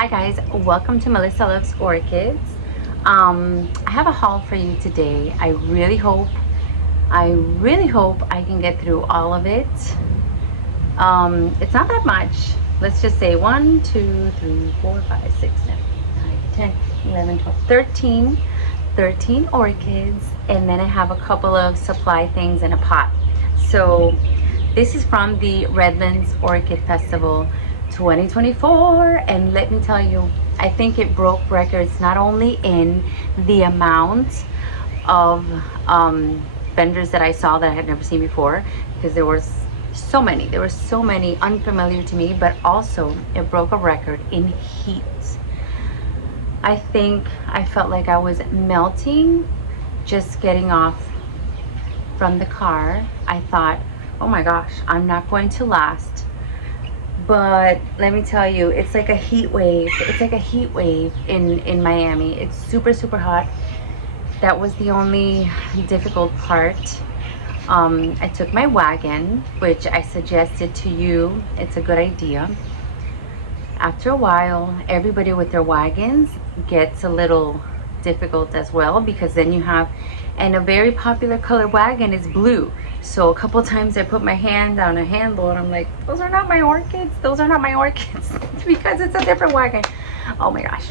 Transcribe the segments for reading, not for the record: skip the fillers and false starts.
Hi guys, welcome to Melissa Loves Orchids. I have a haul for you today. I really hope I can get through all of it. It's not that much. Let's just say 1, 2, 3, 4, 5, 6, 7, 8, 9, 10, 11, 12, 13 orchids, and then I have a couple of supply things in a pot. So this is from the Redlands Orchid Festival 2024, and let me tell you, I think it broke records not only in the amount of vendors that I saw that I had never seen before, because there were so many unfamiliar to me, but also it broke a record in heat. I think I felt like I was melting just getting off from the car. I thought, oh my gosh, I'm not going to last. But let me tell you, it's like a heat wave. It's like a heat wave in Miami. It's super hot. That was the only difficult part. I took my wagon, which I suggested to you. It's a good idea. After a while, everybody with their wagons gets a little difficult as well, because then you have, and a very popular color wagon is blue. So a couple times I put my hand on a handle and I'm like, those are not my orchids. Those are not my orchids because it's a different wagon. Oh my gosh.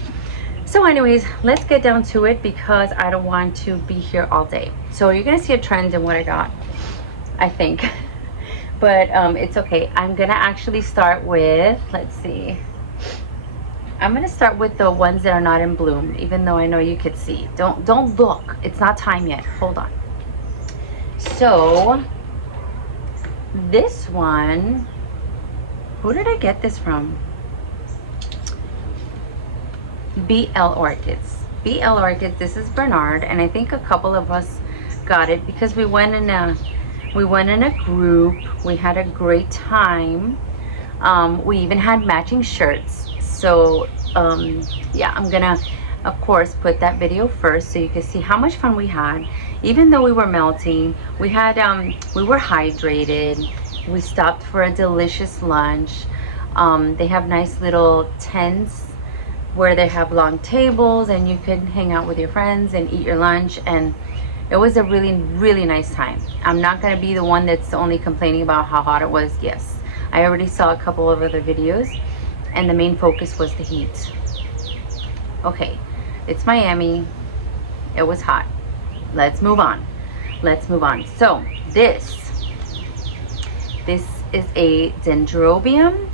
So anyways, let's get down to it because I don't want to be here all day. So you're gonna see a trend in what I got, I think. But it's okay. I'm gonna actually start with, let's see. I'm gonna start with the ones that are not in bloom, even though I know you could see. Don't look. It's not time yet. Hold on. So this one, who did I get this from? BL Orchids. BL Orchids. This is Bernard, and I think a couple of us got it because we went in a group. We had a great time. We even had matching shirts. So yeah, I'm gonna of course put that video first so you can see how much fun we had. Even though we were melting, we were hydrated. We stopped for a delicious lunch. They have nice little tents where they have long tables and you can hang out with your friends and eat your lunch, and it was a really nice time. I'm not gonna be the one that's only complaining about how hot it was. Yes, I already saw a couple of other videos and the main focus was the heat. Okay, it's Miami. It was hot. Let's move on. So this is a Dendrobium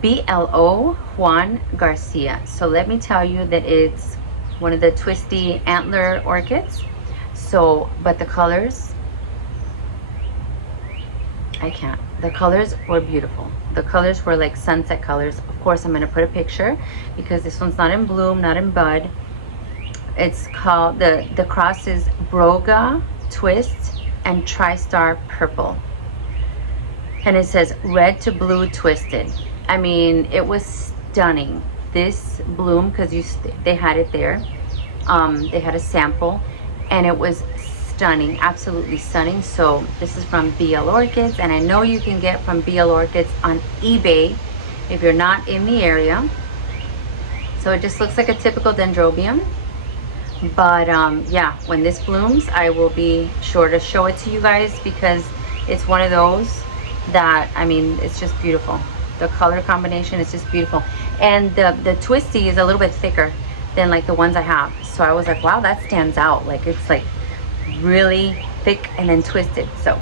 BLO Juan Garcia. So let me tell you that it's one of the twisty antler orchids. So, but the colors, I can't. The colors were beautiful. The colors were like sunset colors. Of course, I'm gonna put a picture because this one's not in bloom, not in bud. It's called, the cross is Broga Twist and Tristar Purple. And it says red to blue twisted. I mean, it was stunning. This bloom, because they had it there. They had a sample and it was stunning, absolutely stunning. So this is from BL Orchids, and I know you can get from BL Orchids on eBay if you're not in the area. So it just looks like a typical dendrobium. But yeah, when this blooms, I will be sure to show it to you guys because it's one of those that, I mean, it's just beautiful. The color combination is just beautiful. And the twisty is a little bit thicker than like the ones I have. So I was like, wow, that stands out. Like it's like really thick and then twisted. So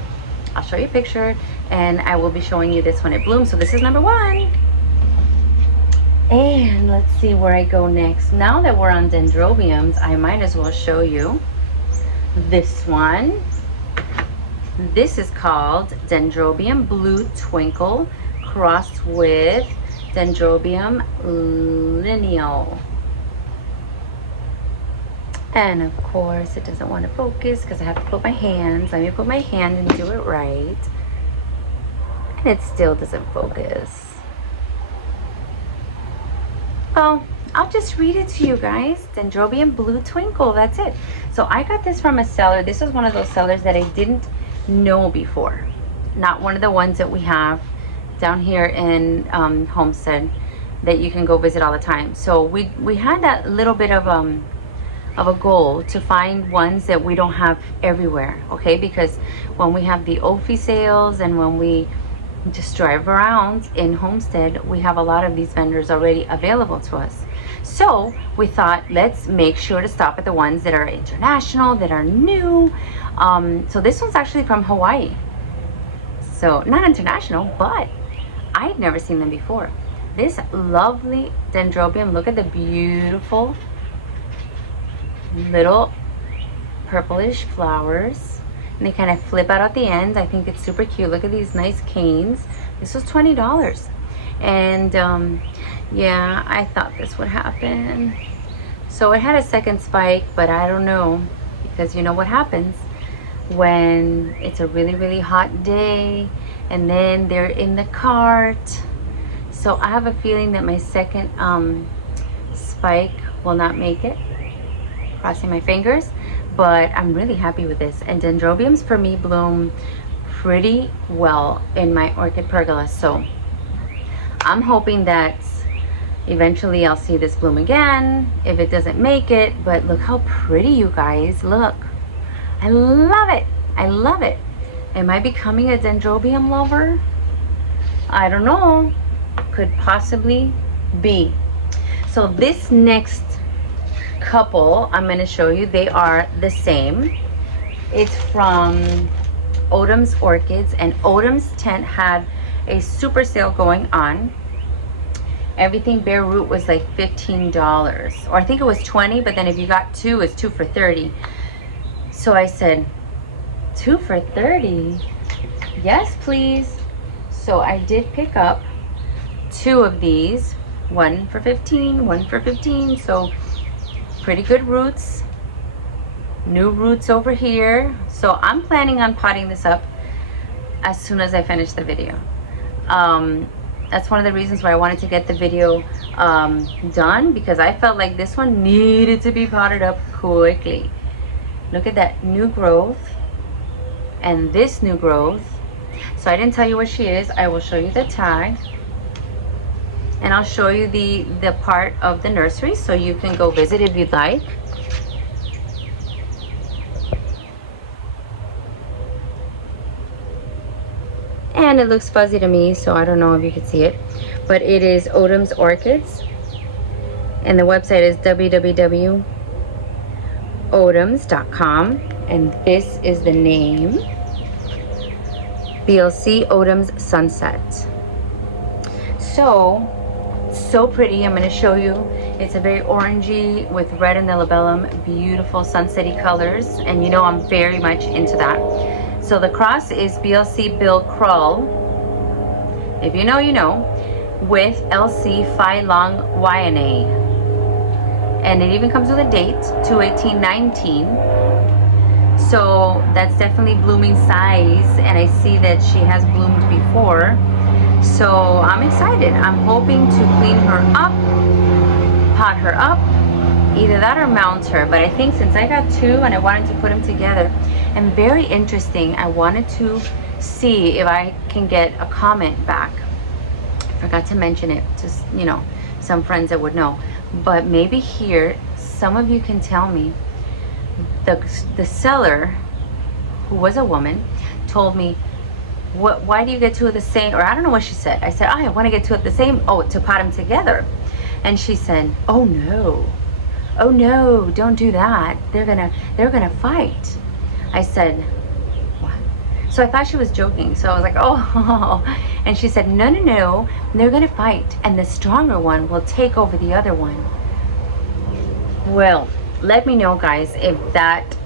I'll show you a picture and I will be showing you this when it blooms. So this is number 1. And let's see where I go next. Now that we're on dendrobiums, I might as well show you this one. This is called Dendrobium Blue Twinkle crossed with Dendrobium Lineal. And of course it doesn't want to focus because I have to put my hands. Let me put my hand and do it right. And it still doesn't focus. Well, I'll just read it to you guys. Dendrobium Blue Twinkle, that's it. So I got this from a seller. This is one of those sellers that I didn't know before. Not one of the ones that we have down here in Homestead. that you can go visit all the time. So we had that little bit of a goal to find ones that we don't have everywhere, okay? Because when we have the OFI sales and when we just drive around in Homestead, we have a lot of these vendors already available to us. So we thought, let's make sure to stop at the ones that are international, that are new. So this one's actually from Hawaii. So not international, but I'd never seen them before. This lovely dendrobium, look at the beautiful little purplish flowers, and they kind of flip out at the end. I think it's super cute. Look at these nice canes. This was $20, and yeah, I thought this would happen. So it had a second spike, but I don't know, because you know what happens when it's a really hot day and then they're in the cart. So I have a feeling that my second spike will not make it. Crossing my fingers, but I'm really happy with this. And dendrobiums for me bloom pretty well in my orchid pergola, so I'm hoping that eventually I'll see this bloom again if it doesn't make it. But look how pretty, you guys. Look, I love it. I love it. Am I becoming a dendrobium lover? I don't know. Could possibly be. So this next couple I'm going to show you, they are the same. It's from Redlands Orchids, and Redlands tent had a super sale going on. Everything bare root was like $15, or I think it was 20, but then if you got two, it's 2 for 30. So I said, 2 for 30? Yes, please. So I did pick up 2 of these, 1 for 15, 1 for 15. So pretty good roots, new roots over here. So I'm planning on potting this up as soon as I finish the video. That's one of the reasons why I wanted to get the video done, because I felt like this one needed to be potted up quickly. Look at that new growth and this new growth. So I didn't tell you what she is. I will show you the tag, and I'll show you the part of the nursery so you can go visit if you'd like. And it looks fuzzy to me, so I don't know if you can see it, but it is Redlands Orchids, and the website is www.redlands.com, and this is the name, BLC Redlands Sunset. So pretty. I'm going to show you. It's a very orangey with red in the labellum, beautiful sunsetty colors, and you know I'm very much into that. So the cross is BLC Bill Krull, if you know you know, with LC Phi Long YNA, and it even comes with a date, 2/18/19. So that's definitely blooming size, and I see that she has bloomed before. So I'm excited. I'm hoping to clean her up, pot her up, either that or mount her. But I think since I got 2 and I wanted to put them together, and very interesting, I wanted to see if I can get a comment back. I forgot to mention it, just, you know, some friends that would know. But maybe here, some of you can tell me, the seller, who was a woman, told me, why do you get 2 of the same? Or I don't know what she said. I said, oh, I want to get 2 of the same. Oh, to pot them together. And she said, oh no, don't do that. They're gonna fight. I said, what? So I thought she was joking. So I was like, oh. And she said, no, they're gonna fight, and the stronger one will take over the other one. Well, let me know, guys, if that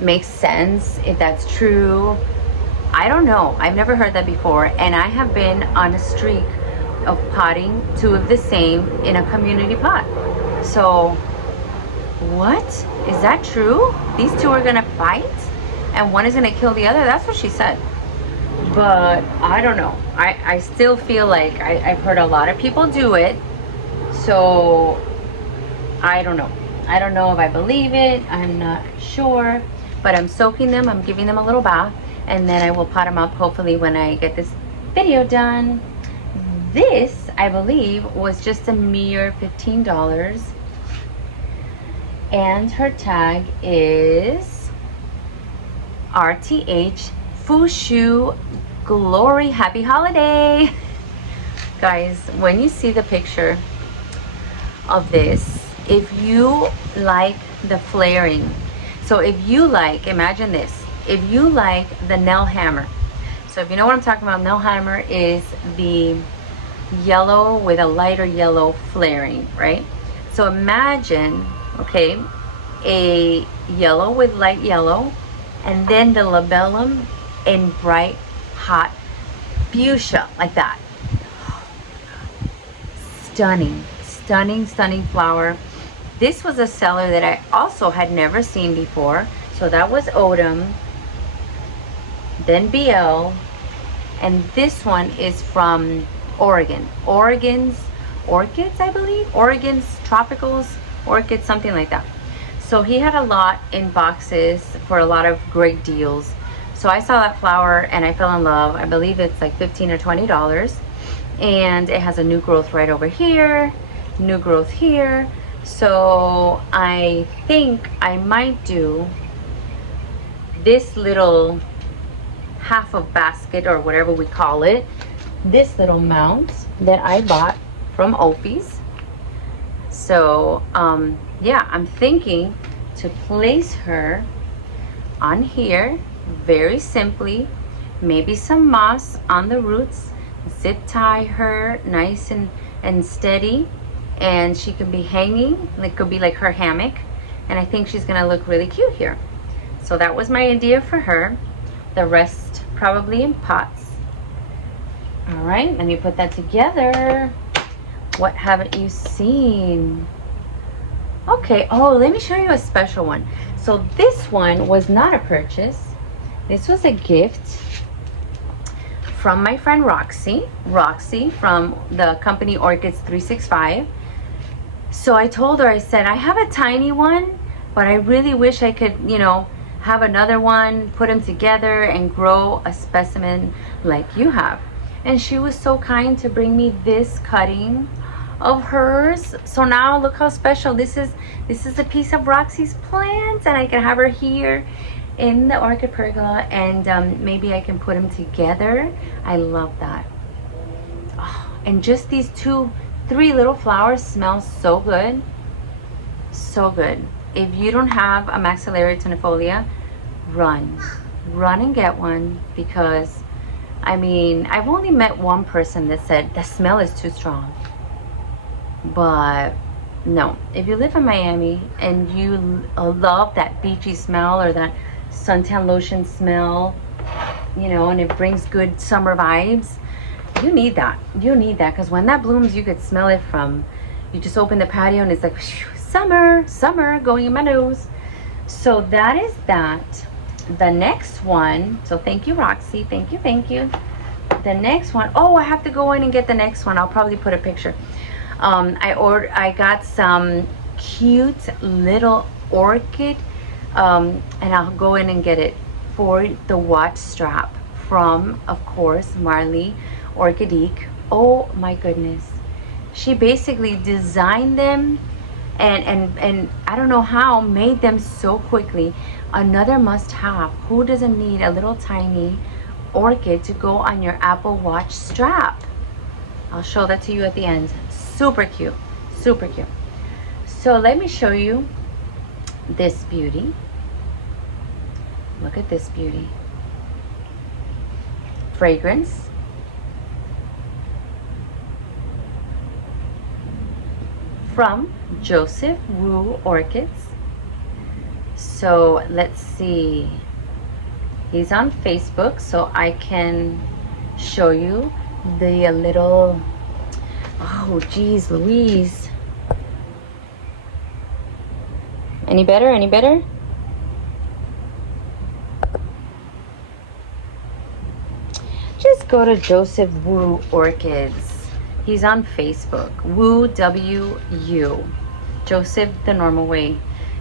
makes sense, if that's true. I don't know. I've never heard that before, and I have been on a streak of potting 2 of the same in a community pot. So what? Is that true? These 2 are gonna fight and one is gonna kill the other? That's what she said. But I don't know. I still feel like I've heard a lot of people do it. So I don't know. I don't know if I believe it. I'm not sure. But I'm soaking them. I'm giving them a little bath. And then I will pot them up hopefully when I get this video done. this, I believe, was just a mere $15. And her tag is RTH Fushu Glory. Happy holiday. Guys, when you see the picture of this, if you like the flaring, so if you like, imagine this, if you like the nail hammer, so if you know what I'm talking about, nail hammer is the yellow with a lighter yellow flaring, right? So imagine, okay, a yellow with light yellow, and then the labellum in bright hot fuchsia, like that. Stunning, stunning, stunning flower. This was a seller that I also had never seen before. So that was Odom, then BL, and this one is from Oregon. Orchids, I believe. Oregon's Tropicals, Orchids, something like that. So he had a lot in boxes for a lot of great deals. So I saw that flower and I fell in love. I believe it's like $15 or $20. And it has a new growth right over here, new growth here. So I think I might do this little half of basket or whatever we call it, this little mount that I bought from Opie's. So yeah, I'm thinking to place her on here very simply, maybe some moss on the roots, zip tie her nice and steady, and she can be hanging, like could be like her hammock, and I think she's gonna look really cute here. So that was my idea for her. The rest probably in pots. All right, let me put that together. What haven't you seen? Okay, oh, let me show you a special one. So this one was not a purchase. This was a gift from my friend Roxy from the company Orchids 365. So I told her, I said, I have a tiny one, but I really wish I could, you know, have another one, put them together and grow a specimen like you have. And she was so kind to bring me this cutting of hers. So now look how special this is. This is a piece of Roxy's plants, and I can have her here in the Orchid Pergola, and maybe I can put them together. I love that. Oh, and just these three little flowers smell so good, so good. If you don't have a maxillaria tenuifolia, run and get one, because I mean, I've only met one person that said the smell is too strong. But no, if you live in Miami and you love that beachy smell or that suntan lotion smell, you know, and it brings good summer vibes, you need that. You need that, because when that blooms, you could smell it from, you just open the patio and it's like whew, summer going in my nose. So that is that. The next one, so thank you, Roxy, thank you. The next one, oh, I have to go in and get the next one. I'll probably put a picture. I got some cute little orchid, and I'll go in and get it for the watch strap from, of course, Marley Orchidique. Oh my goodness, she basically designed them and I don't know how, made them so quickly. Another must-have. Who doesn't need a little tiny orchid to go on your Apple Watch strap? I'll show that to you at the end. Super cute, super cute. So let me show you this beauty. Look at this beauty. Fragrance. From Joseph Wu Orchids. So let's see. He's on Facebook, so I can show you the little, oh geez Louise. Any better? Any better? Just go to Joseph Wu Orchids. He's on Facebook. Wu, W-U. Joseph the normal way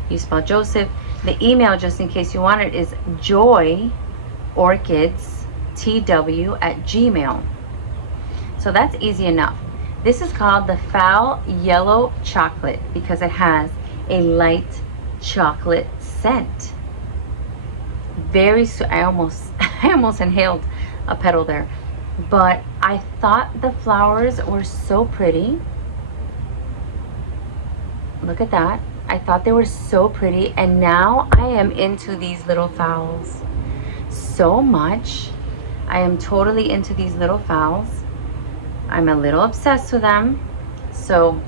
you spell Joseph. The email, just in case you want it, is joyorchidstw@gmail.com. So So that's easy enough. This is called the Foul Yellow Chocolate because it has a light chocolate scent. Very I almost I almost inhaled a petal there. But I thought the flowers were so pretty. Look at that. I thought they were so pretty, and now I am into these little phals so much. I am totally into these little phals. I'm a little obsessed with them. So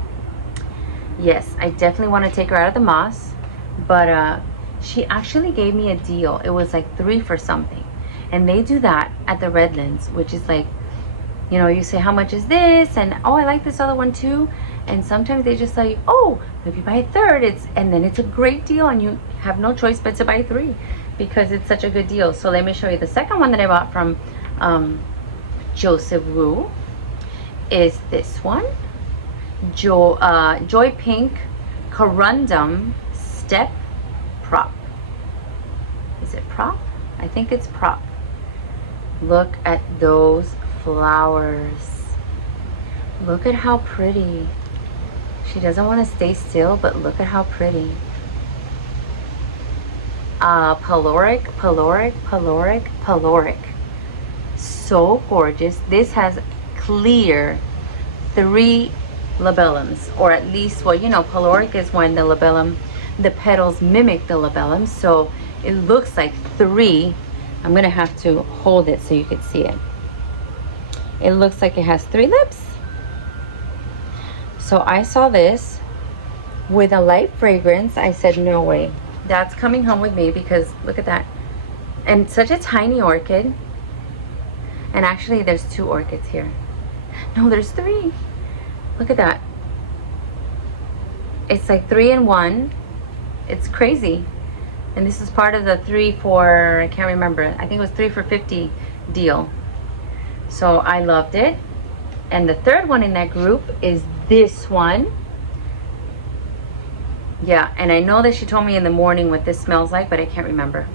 yes, I definitely want to take her out of the moss, but she actually gave me a deal. It was like 3 for something, and they do that at the Redlands, which is like, you know, you say how much is this, and oh, I like this other one too. And sometimes they just say, oh, if you buy a third, and then it's a great deal, and you have no choice but to buy 3 because it's such a good deal. So let me show you the second one that I bought from Joseph Wu. Is this one, Joy Pink Corundum Step Prop. Is it prop? I think it's prop. Look at those flowers. Look at how pretty. She doesn't want to stay still, but look at how pretty. Poloric, Poloric, Poloric, Poloric. So gorgeous. This has clear 3 labellums, or at least, well, you know, Poloric is when the labellum, the petals mimic the labellum, so it looks like 3. I'm gonna have to hold it so you can see it. It looks like it has 3 lips. So I saw this with a light fragrance. I said, no way, that's coming home with me, because look at that. And such a tiny orchid. And actually there's 2 orchids here. No, there's 3. Look at that. It's like 3 in 1. It's crazy. And this is part of the 3 for, I can't remember, I think it was 3 for 50 deal. So I loved it. And the third one in that group is this one. Yeah, and I know that she told me in the morning what this smells like, but I can't remember.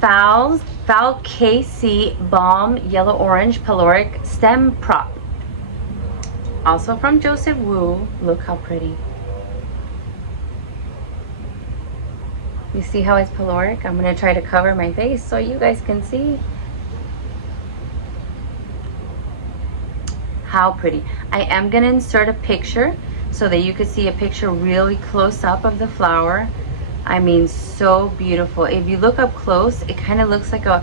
Phals KC Balm Yellow Orange Poloric Stem Prop. Also from Joseph Wu. Look how pretty. You see how it's Poloric? I'm going to try to cover my face so you guys can see. How pretty. I am going to insert a picture so that you can see a picture really close up of the flower. I mean, so beautiful. If you look up close, it kind of looks like a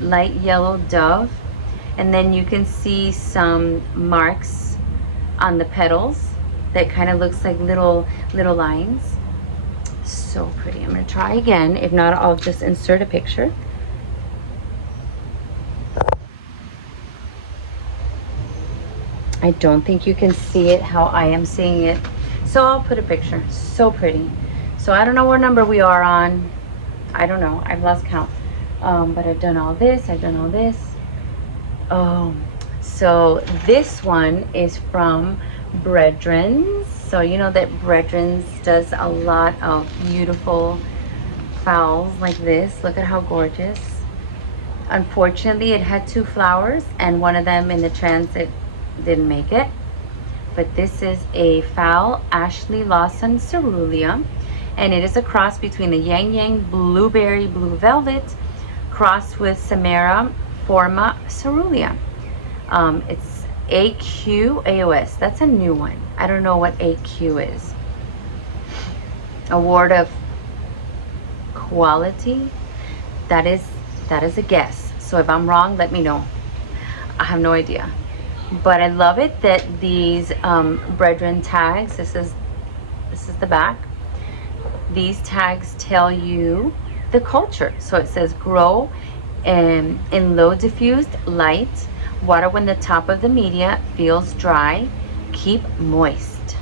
light yellow dove, and then you can see some marks on the petals that kind of looks like little lines. So pretty. I'm going to try again. If not, I'll just insert a picture. I don't think you can see it how I am seeing it, so I'll put a picture. So pretty. So I don't know what number we are on. I don't know. I've lost count. But I've done all this. I've done all this. So this one is from Redlands. So you know that Redlands does a lot of beautiful phals like this. Look at how gorgeous. Unfortunately, it had 2 flowers, and one of them in the transit didn't make it. But this is a Phal Ashley Lawson Cerulean, and it is a cross between the Yang Yang Blueberry Blue Velvet crossed with Samara Forma Cerulean. It's AQ AOS. That's a new one. I don't know what AQ is. Award of Quality. That is a guess. So if I'm wrong, let me know. I have no idea. But I love it that these brethren tags, this is the back. These tags tell you the culture. So it says grow in low diffused light, water when the top of the media feels dry, keep moist.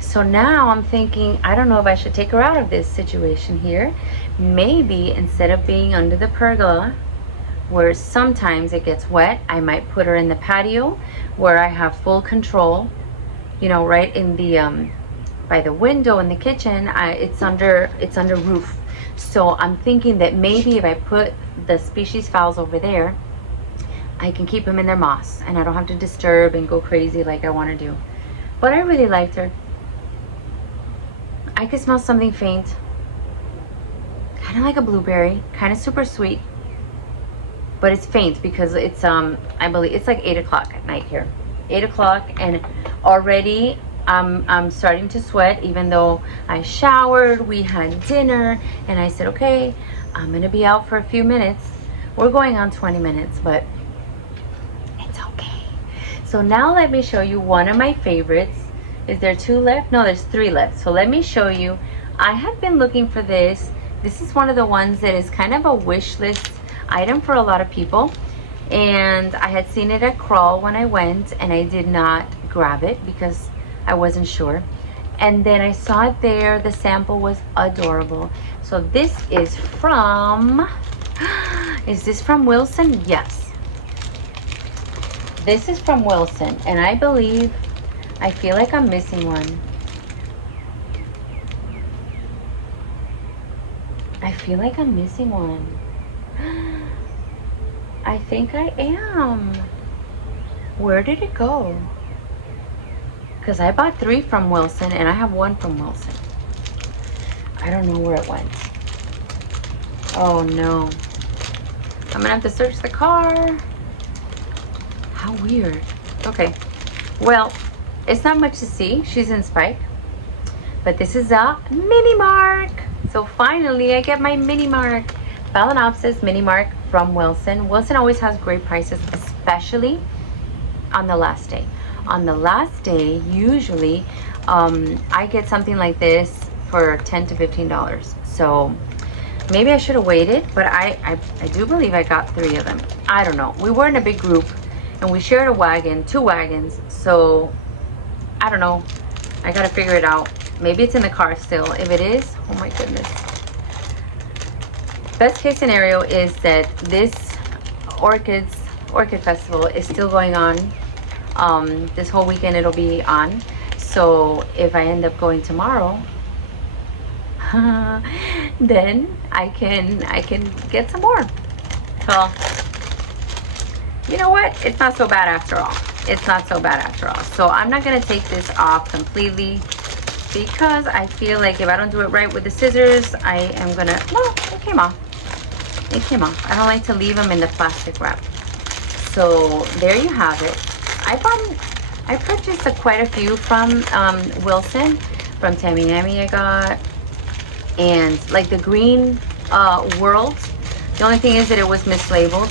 So now I'm thinking, I don't know if I should take her out of this situation here. Maybe instead of being under the pergola, where sometimes it gets wet, I might put her in the patio where I have full control, you know, right in the by the window in the kitchen. It's under roof. So I'm thinking that maybe if I put the species phals over there, I can keep them in their moss and I don't have to disturb and go crazy like I want to do. But I really liked her. I could smell something faint. Kind of like a blueberry, kind of super sweet. But it's faint because it's, I believe it's like 8 o'clock at night here. 8 o'clock, and already I'm starting to sweat, even though I showered, we had dinner, and I said, okay, I'm gonna be out for a few minutes. We're going on 20 minutes, but it's okay. So now let me show you one of my favorites. Is there 2 left? No, there's 3 left. So let me show you. I have been looking for this. This is one of the ones that is kind of a wish list item for a lot of people. And I had seen it at Crawl when I went, and I did not grab it because I wasn't sure. And then I saw it there. The sample was adorable. So this is from, is this from Wilson? Yes. This is from Wilson, and I believe, I feel like I'm missing one. I feel like I'm missing one. I think I am. Where did it go? Because I bought 3 from Wilson and I have 1 from Wilson. I don't know where it went. Oh no. I'm gonna have to search the car. How weird. Okay. Well, it's not much to see. She's in Spike. But this is a mini mark. So finally I get my mini mark. Phalaenopsis mini mark from Wilson. Wilson always has great prices, especially on the last day. On the last day, usually, I get something like this for $10 to $15. So maybe I should have waited, but I do believe I got 3 of them. I don't know. We were in a big group and we shared a wagon, 2 wagons. So I don't know. I gotta figure it out. Maybe it's in the car still. If it is, oh my goodness. Best case scenario is that this Orchid Festival is still going on. This whole weekend it'll be on. So if I end up going tomorrow, then I can get some more. So you know what? It's not so bad after all. It's not so bad after all. So I'm not gonna take this off completely because I feel like if I don't do it right with the scissors, I am gonna, well, it came off. It came off. I don't like to leave them in the plastic wrap. So there you have it. I purchased quite a few from Wilson, from Tammy Nammy I got, and like the green world. The only thing is that it was mislabeled,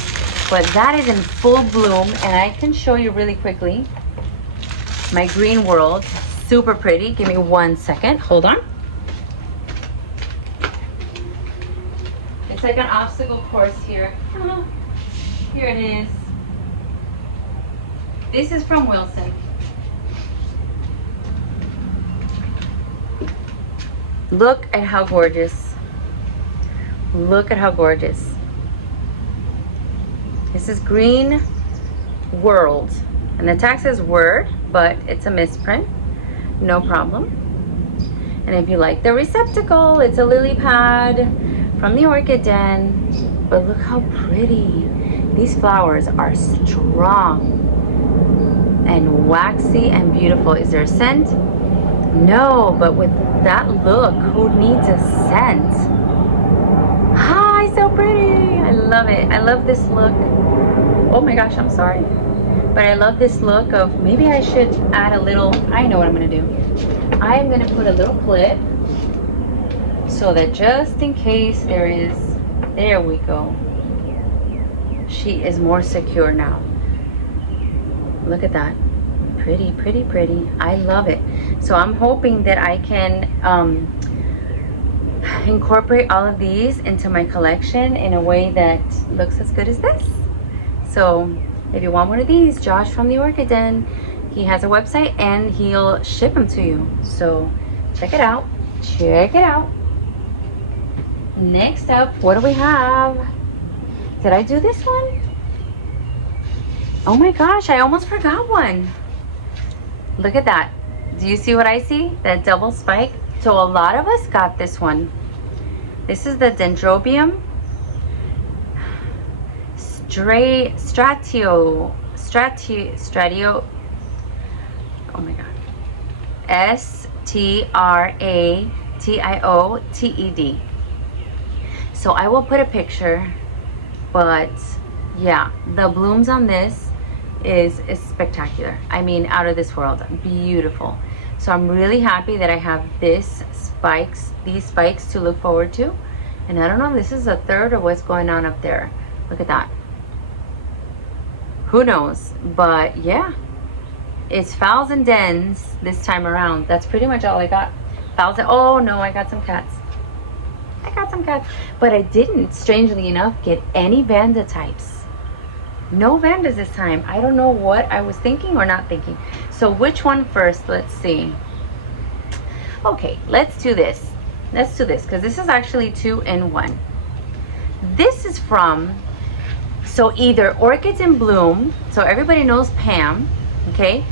but that is in full bloom, and I can show you really quickly my green world. Super pretty. Give me 1 second. Hold on. It's like an obstacle course here. Here it is. This is from Wilson. Look at how gorgeous. Look at how gorgeous. This is Green World. And the tag says Word, but it's a misprint. No problem. And if you like the receptacle, it's a lily pad from the Orchid Den. But look how pretty. These flowers are strong and waxy and beautiful. Is there a scent? No, but with that look, who needs a scent? Hi, so pretty. I love it. I love this look. Oh my gosh, I'm sorry. But I love this look of, maybe I should add a little, I know what I'm gonna do. I am gonna put a little clip so that just in case there we go. She is more secure now. Look at that. Pretty, pretty, pretty. I love it. So I'm hoping that I can incorporate all of these into my collection in a way that looks as good as this. So if you want one of these, Josh from the Orchid Den, he has a website and he'll ship them to you. So check it out. Check it out. Next up, what do we have? Did I do this one? Oh my gosh, I almost forgot one. Look at that. Do you see what I see? That double spike. So a lot of us got this one. This is the Dendrobium. Stratio. Oh my God. Stratioted. So I will put a picture, but yeah, the blooms on this is spectacular. I mean, out of this world, beautiful. So I'm really happy that I have these spikes to look forward to. And I don't know if this is a third or what's going on up there. Look at that. Who knows? But yeah, it's phals and dens this time around. That's pretty much all I got. Phals. Oh no, I got some cats. But I didn't, strangely enough, get any Vanda types. No Vandas this time. I don't know what I was thinking or not thinking. So which one first? Let's see. Okay, let's do this. Because this is actually 2 in 1. This is from, so either Orchids in Bloom, so everybody knows Pam, okay?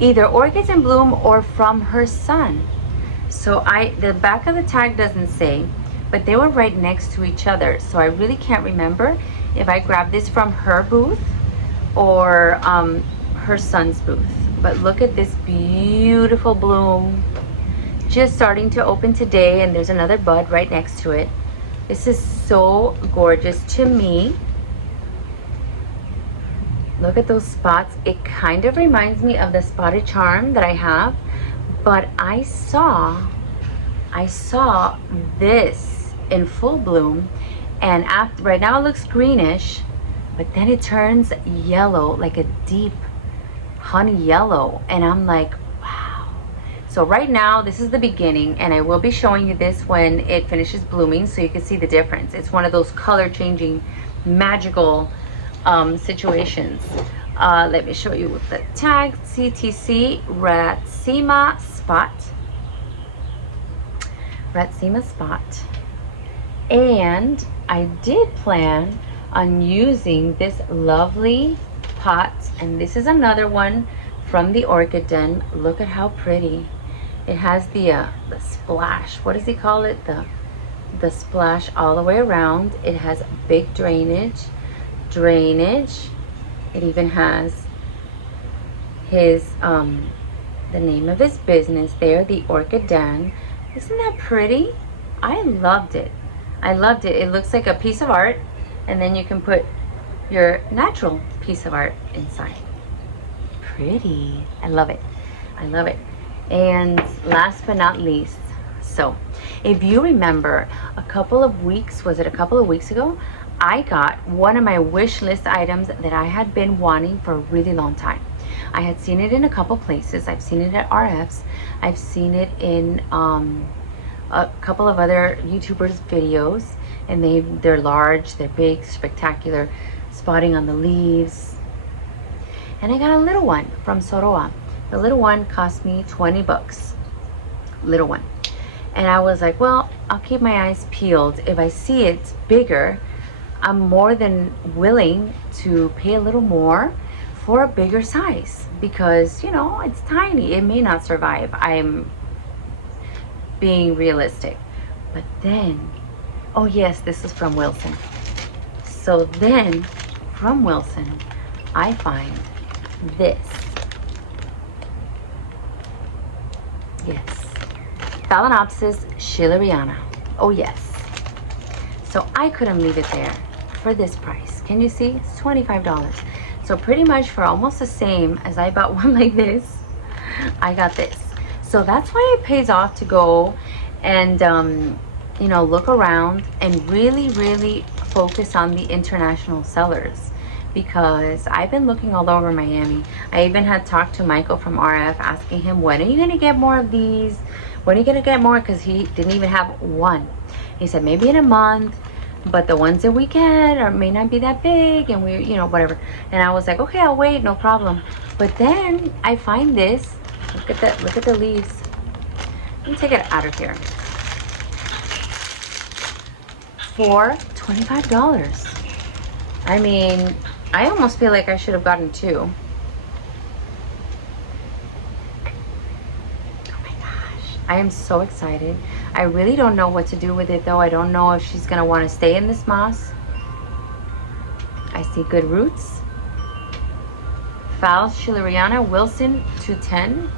Either Orchids in Bloom or from her son. So the back of the tag doesn't say, but they were right next to each other. So I really can't remember if I grabbed this from her booth or her son's booth. But look at this beautiful bloom. Just starting to open today, and there's another bud right next to it. This is so gorgeous to me. Look at those spots. It kind of reminds me of the spotted charm that I have, but I saw this in full bloom, and right now it looks greenish, but then it turns yellow, like a deep honey yellow, and I'm like, wow. So right now this is the beginning, and I will be showing you this when it finishes blooming so you can see the difference. It's one of those color changing magical situations. Let me show you with the tag. CTC Racema Spot. And I did plan on using this lovely pot, and this is another one from the Orchid Den. Look at how pretty. It has the splash. What does he call it? The splash all the way around. It has big drainage. It even has his the name of his business there, the Orchid Den. Isn't that pretty? I loved it. It looks like a piece of art, and then you can put your natural piece of art inside. Pretty. I love it. And last but not least, so if you remember a couple of weeks ago, I got one of my wish list items that I had been wanting for a really long time. I had seen it in a couple places. I've seen it at RF's. I've seen it in a couple of other YouTubers' videos, and they're large, they're big, spectacular, spotting on the leaves. And I got a little one from Soroa. The little one cost me 20 bucks. Little one. And I was like, well, I'll keep my eyes peeled. If I see it's bigger, I'm more than willing to pay a little more for a bigger size, because you know, it's tiny. It may not survive. I'm being realistic. But then, oh yes, this is from Wilson. So then from Wilson, I find this. Yes, phalaenopsis schilleriana. Oh yes. So I couldn't leave it there for this price. Can you see? It's $25. So pretty much for almost the same as I bought one like this, I got this. So that's why it pays off to go and you know, look around and really focus on the international sellers, because I've been looking all over Miami. I even had talked to Michael from RF, asking him, when are you gonna get more of these? When are you gonna get more? Because he didn't even have one. He said maybe in a month, but the ones that we get may not be that big, and we, you know, whatever. And I was like, okay, I'll wait, no problem. But then I find this. Look at that. Look at the leaves. Let me take it out of here. For $25. I mean, I almost feel like I should have gotten two. Oh my gosh. I am so excited. I really don't know what to do with it though. I don't know if she's gonna want to stay in this moss. I see good roots. Phals Schilleriana Wilson 210.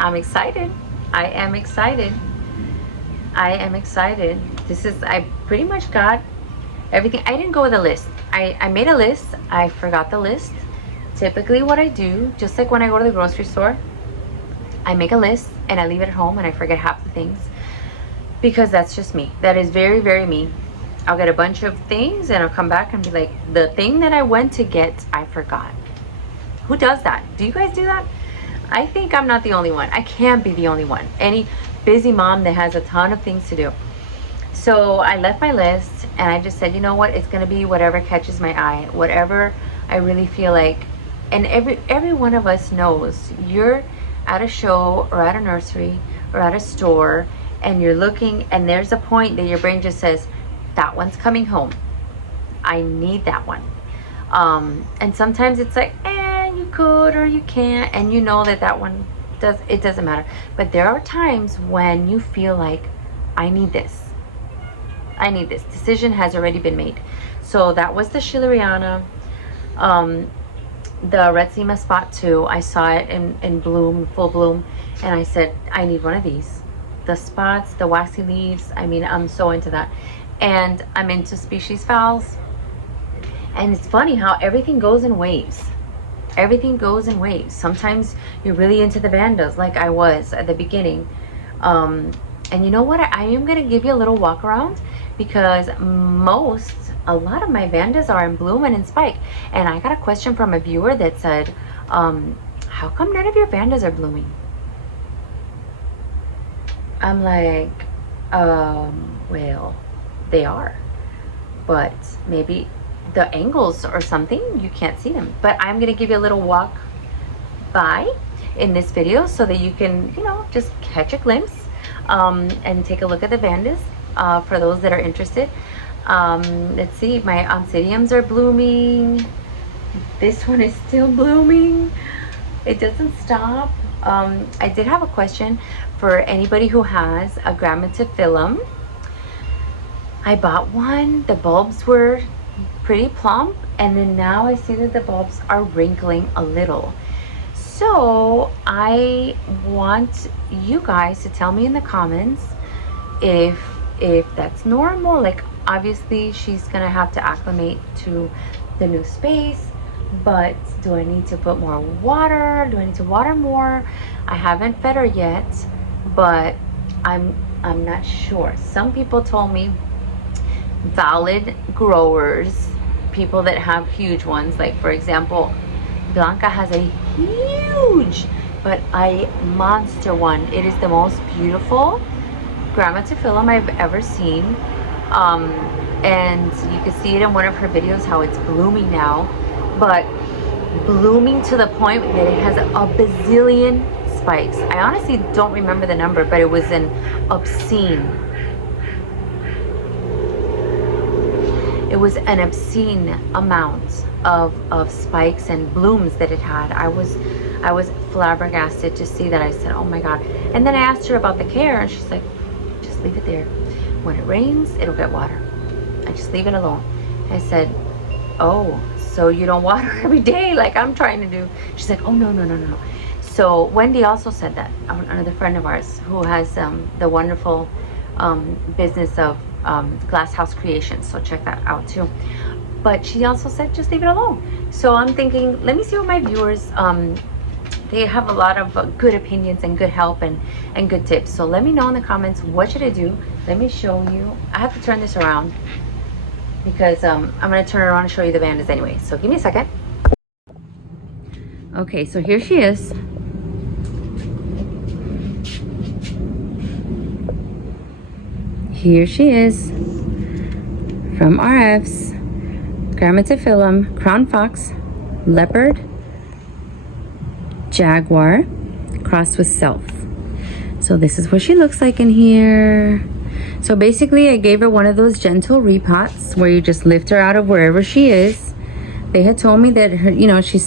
I'm excited. I am excited. I am excited. This is, I pretty much got everything. I didn't go with a list. I made a list. I forgot the list. Typically what I do, just like when I go to the grocery store, I make a list and I leave it at home and I forget half the things, because that's just me. That is very, very me. I'll get a bunch of things and I'll come back and be like, the thing that I went to get, I forgot. Who does that? Do you guys do that? I think I'm not the only one. I can't be the only one. Any busy mom that has a ton of things to do. So I left my list and I just said, you know what? It's going to be whatever catches my eye, whatever I really feel like. And every one of us knows, you're at a show or at a nursery or at a store and you're looking and there's a point that your brain just says, that one's coming home. I need that one. And sometimes it's like, you could or you can't, and you know that that one it doesn't matter. But there are times when you feel like, I need this. I need this. Decision has already been made. So that was the Schilleriana. The Red Sema Spot 2. I saw it in bloom, full bloom, and I said, I need one of these. The spots, the waxy leaves, I mean, I'm so into that. And I'm into species phals. And it's funny how everything goes in waves. Everything goes in waves. Sometimes you're really into the Vandas, like I was at the beginning. And you know what? I am going to give you a little walk around, because a lot of my Vandas are in bloom and in spike. And I got a question from a viewer that said, how come none of your Vandas are blooming? I'm like, well, they are. But maybe the angles or something, you can't see them. But I'm going to give you a little walk by in this video so that you can, you know, just catch a glimpse and take a look at the Vandas for those that are interested. Let's see, my oncidiums are blooming. This one is still blooming. It doesn't stop. I did have a question for anybody who has a grammatophyllum. I bought one. The bulbs were pretty plump, and then now I see that the bulbs are wrinkling a little. So I want you guys to tell me in the comments if that's normal. Like, obviously she's gonna have to acclimate to the new space, but do I need to put more water? Do I need to water more? I haven't fed her yet, but I'm not sure. Some people told me, valid growers, people that have huge ones, like for example, Blanca has a huge, but a monster one. It is the most beautiful grammatophyllum I've ever seen. And you can see it in one of her videos how it's blooming now, but blooming to the point that it has a bazillion spikes. I honestly don't remember the number, but it was an obscene. It was an obscene amount of spikes and blooms that it had. I was flabbergasted to see that. I said, oh my God. And then I asked her about the care, and she's like, just leave it there. When it rains, it'll get water. I just leave it alone. I said, oh, so you don't water every day like I'm trying to do? She's like, oh, no. So Wendy also said that, another friend of ours who has the wonderful business of Glass House Creations, so check that out too. But she also said just leave it alone. So I'm thinking, let me see what my viewers, they have a lot of good opinions and good help and good tips. So let me know in the comments, what should I do? Let me show you. I have to turn this around because I'm going to turn it around and show you the Vandas anyway. So give me a second. Okay, so here she is. Here she is from RF's Grammatophyllum, Crown Fox, Leopard, Jaguar, crossed with Self. So this is what she looks like in here. So basically I gave her one of those gentle repots where you just lift her out of wherever she is. They had told me that her, you know, she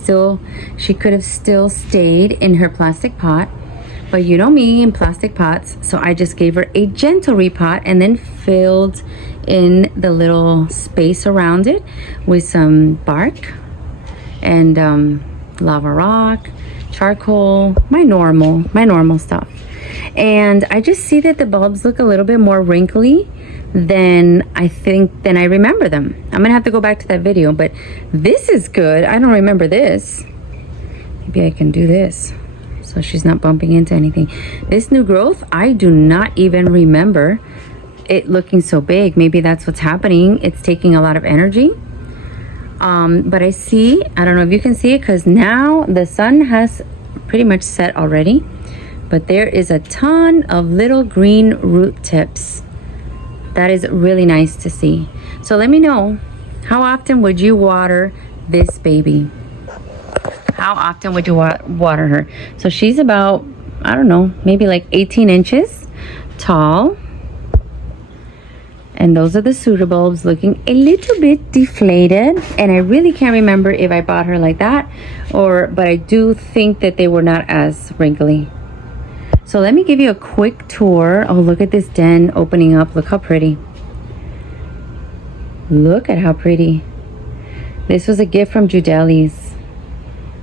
could have still stayed in her plastic pot. But you know me in plastic pots, so I just gave her a gentle repot and then filled in the little space around it with some bark and lava rock, charcoal, my normal stuff. And I just see that the bulbs look a little bit more wrinkly than I remember them. I'm gonna have to go back to that video, but this is good. I don't remember this. Maybe I can do this so she's not bumping into anything. This new growth, I do not even remember it looking so big. Maybe that's what's happening. It's taking a lot of energy. But I don't know if you can see it because now the sun has pretty much set already, but there is a ton of little green root tips. That is really nice to see. So let me know, how often would you water this baby? How often would you water her? So she's about, I don't know, maybe like 18 inches tall. And those are the pseudobulbs, looking a little bit deflated. And I really can't remember if I bought her like that, but I do think that they were not as wrinkly. So let me give you a quick tour. Oh, look at this den opening up. Look how pretty. Look at how pretty. This was a gift from Judeli's.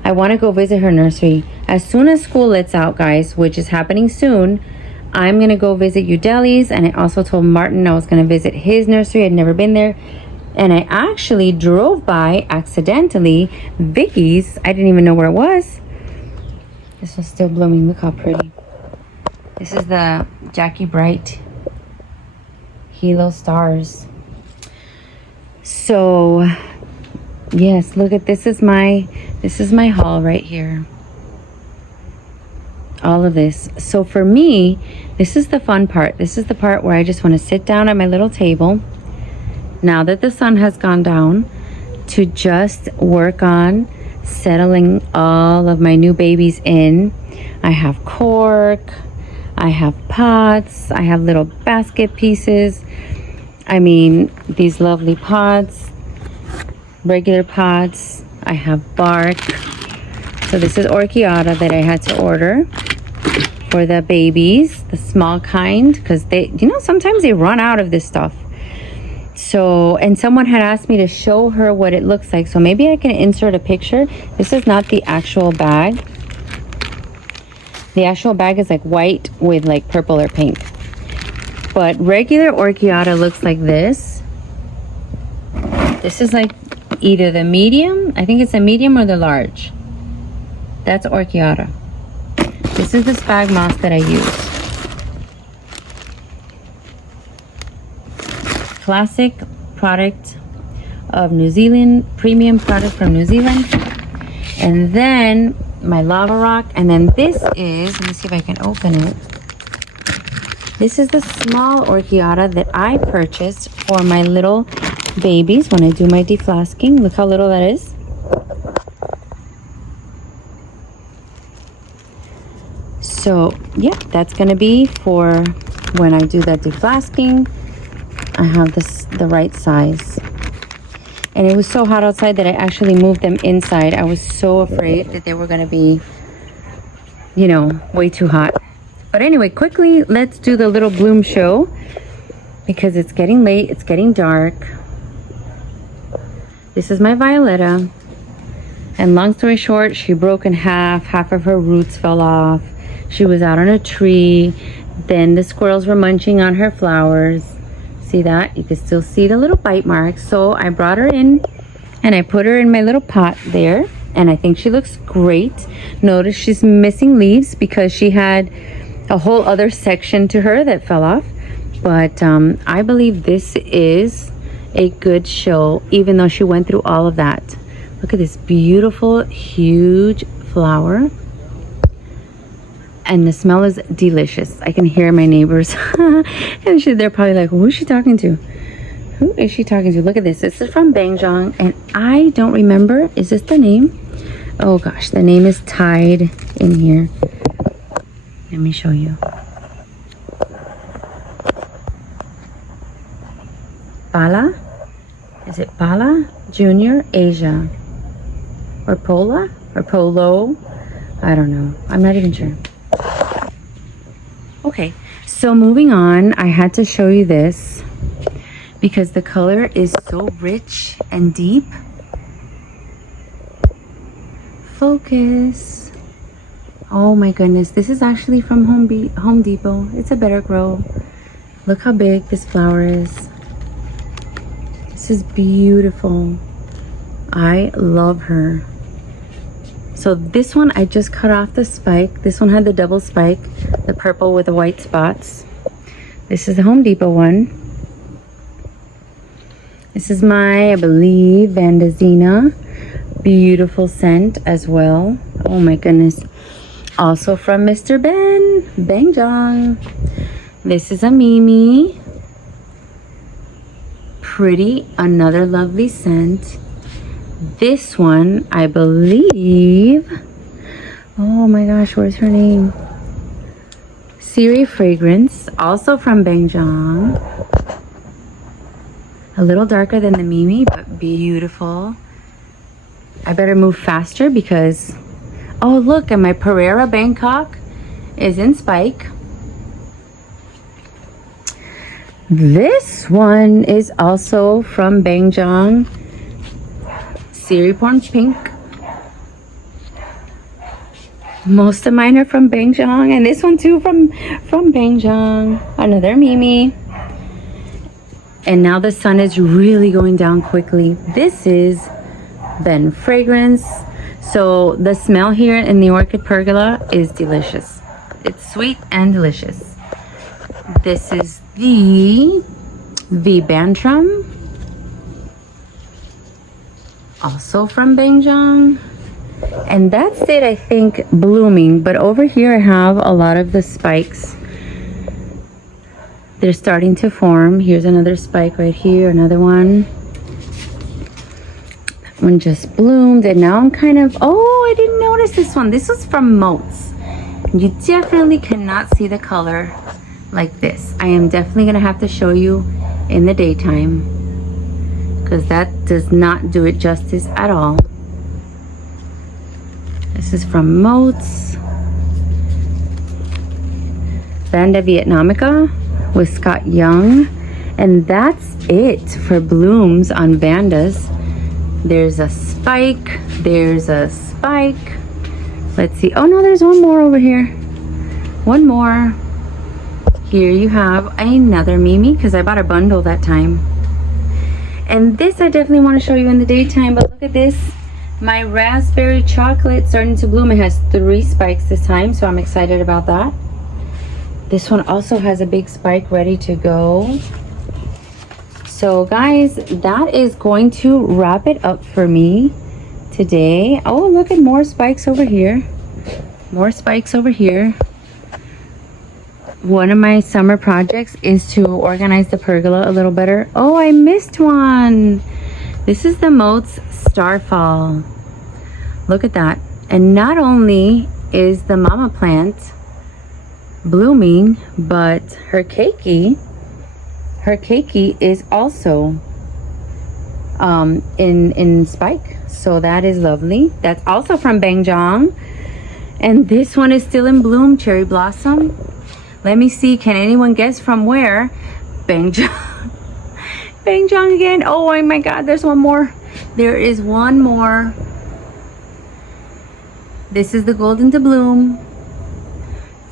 I want to go visit her nursery. As soon as school lets out, guys, which is happening soon, I'm going to go visit Judeli's. And I also told Martin I was going to visit his nursery. I'd never been there. And I actually drove by accidentally Vicky's. I didn't even know where it was. This one's still blooming. Look how pretty. This is the Jackie Bright Hilo Stars. So yes, look at this is my haul right here. All of this. So for me, this is the fun part. This is the part where I just want to sit down at my little table now that the sun has gone down to just work on settling all of my new babies in. I have cork, I have pots, I have little basket pieces. I mean, these lovely pots, regular pots. I have bark. So this is Orchiata that I had to order for the babies, the small kind, because they, sometimes they run out of this stuff. So, and someone had asked me to show her what it looks like. So maybe I can insert a picture. This is not the actual bag. The actual bag is like white with like purple or pink. But regular Orchiata looks like this. This is like either the medium, I think it's a medium, or the large. That's Orchiata. This is the spag moss that I use. Classic product of New Zealand, premium product from New Zealand. And then my lava rock. And then this is, let me see if I can open it. This is the small Orchiata that I purchased for my little babies when I do my deflasking. Look how little that is. So yeah, that's gonna be for when I do that deflasking. I have the right size. And it was so hot outside that I actually moved them inside. I was so afraid that they were gonna be, way too hot. But anyway, quickly, let's do the little bloom show because it's getting late, it's getting dark. This is my Violetta. And long story short, she broke in half. Half of her roots fell off. She was out on a tree. Then the squirrels were munching on her flowers. See that? You can still see the little bite marks. So I brought her in and I put her in my little pot there. And I think she looks great. Notice she's missing leaves because she had a whole other section to her that fell off. But I believe this is a good show, even though she went through all of that. Look at this beautiful, huge flower. And the smell is delicious. I can hear my neighbors. And they're probably like, who is she talking to? Who is she talking to? Look at this. This is from Bangjong. And I don't remember. Is this the name? Oh gosh, the name is tied in here. Let me show you. Bala? Is it Bala Junior Asia? Or Pola? Or Polo? I don't know. I'm not even sure. Okay, so moving on, I had to show you this because the color is so rich and deep. Focus. Oh my goodness, this is actually from Home Depot. It's a better grow. Look how big this flower is. This is beautiful. I love her. So this one, I just cut off the spike. This one had the double spike, the purple with the white spots. This is the Home Depot one. This is my, I believe, Vanda. Beautiful scent as well. Oh my goodness. Also from Mr. Bang Jong. This is a Mimi. Pretty, another lovely scent. This one, I believe, oh my gosh, where's her name? Siri Fragrance, also from Bang Jong. A little darker than the Mimi, but beautiful. I better move faster because, oh look, and my Pereira Bangkok is in spike. This one is also from Bang Jong. Siri Porn Pink. Most of mine are from Bang Jong, and this one too from Bang Jong. Another Mimi. And now the sun is really going down quickly. This is Ben Fragrance. So the smell here in the Orchid Pergola is delicious. It's sweet and delicious. This is the Bantram, also from Bang Jong. And that's it, I think, blooming. But over here I have a lot of the spikes. They're starting to form. Here's another spike right here, another one. That one just bloomed, and now I'm kind of, oh, I didn't notice this one. This was from Moats. You definitely cannot see the color like this. I am definitely gonna have to show you in the daytime, because that does not do it justice at all. This is from Moats. Vanda Vietnamica with Scott Young. And that's it for blooms on Vandas. There's a spike. There's a spike. Let's see. Oh no, there's one more over here. One more. Here you have another Mimi, because I bought a bundle that time. And this I definitely want to show you in the daytime, but look at this. My raspberry chocolate starting to bloom. It has 3 spikes this time, so I'm excited about that. This one also has a big spike ready to go. So guys, that is going to wrap it up for me today. Oh, look at more spikes over here. More spikes over here. One of my summer projects is to organize the pergola a little better. Oh, I missed one. This is the Moats Starfall. Look at that. And not only is the mama plant blooming, but her keiki is also in spike. So that is lovely. That's also from Bang Jong. And this one is still in bloom, Cherry Blossom. Let me see, can anyone guess from where? Bang Jong. Bang Jong again. Oh my god, there's one more. There is one more. This is the Golden to Bloom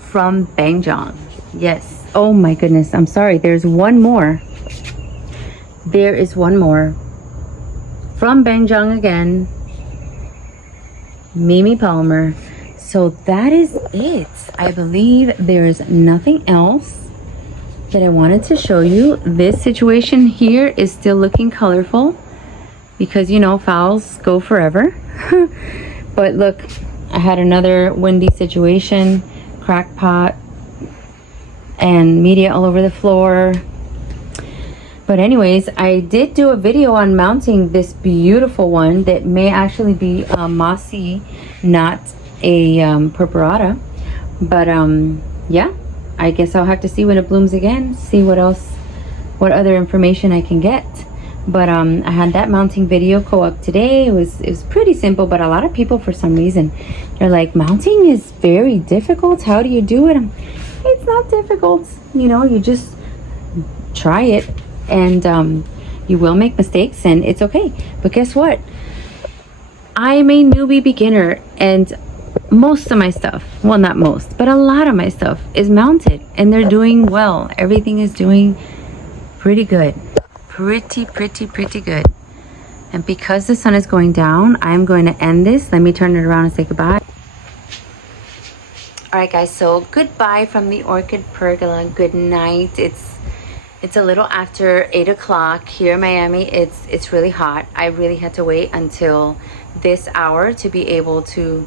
from Bang Jong. Yes. Oh my goodness, I'm sorry. There's one more. There is one more. From Bang Jong again. Mimi Palmer. So that is it. I believe there's nothing else that I wanted to show you. This situation here is still looking colorful because, you know, phals go forever. But look, I had another windy situation, crackpot and media all over the floor. But anyways, I did do a video on mounting this beautiful one that may actually be mossy, not a purpurata. But yeah, I guess I'll have to see when it blooms again, see what else, what other information I can get. But I had that mounting video go up today. It was pretty simple, but a lot of people, for some reason, they're like, mounting is very difficult. How do you do it? It's not difficult. You know, you just try it. and you will make mistakes, and it's okay. But guess what? I'm a newbie beginner, and most of my stuff, well, not most, but a lot of my stuff is mounted, and they're doing well. Everything is doing pretty good. Pretty good. And because the sun is going down, I'm going to end this. Let me turn it around and say goodbye. All right, guys, so goodbye from the Orchid Pergola. Good night. It's a little after 8 o'clock here in Miami. It's really hot. I really had to wait until this hour to be able to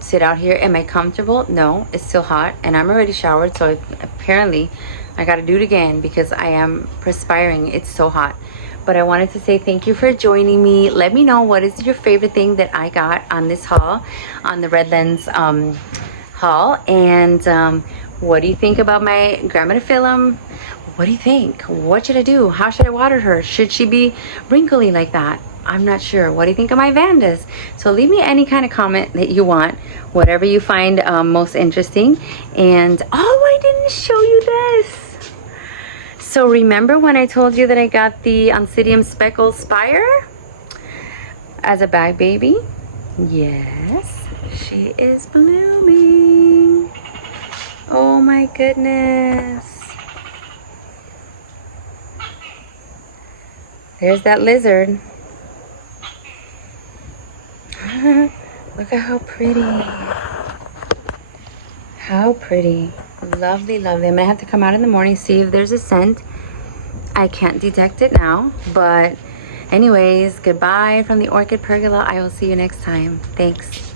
sit out here. Am I comfortable? No, it's still hot, and I'm already showered, so apparently I got to do it again because I am perspiring. It's so hot. But I wanted to say thank you for joining me. Let me know what is your favorite thing that I got on this haul, on the Redlands haul, and what do you think about my Grammatophyllum? What do you think? What should I do? How should I water her? Should she be wrinkly like that? I'm not sure. What do you think of my Vandas? So leave me any kind of comment that you want, whatever you find most interesting. And oh, I didn't show you this. So remember when I told you that I got the Oncidium Speckled Spire as a bag baby? Yes, she is blooming. Oh my goodness. There's that lizard. Look at how pretty. How pretty. Lovely, lovely. I'm gonna have to come out in the morning, see if there's a scent. I can't detect it now, but anyways, goodbye from the Orchid Pergola. I will see you next time. Thanks.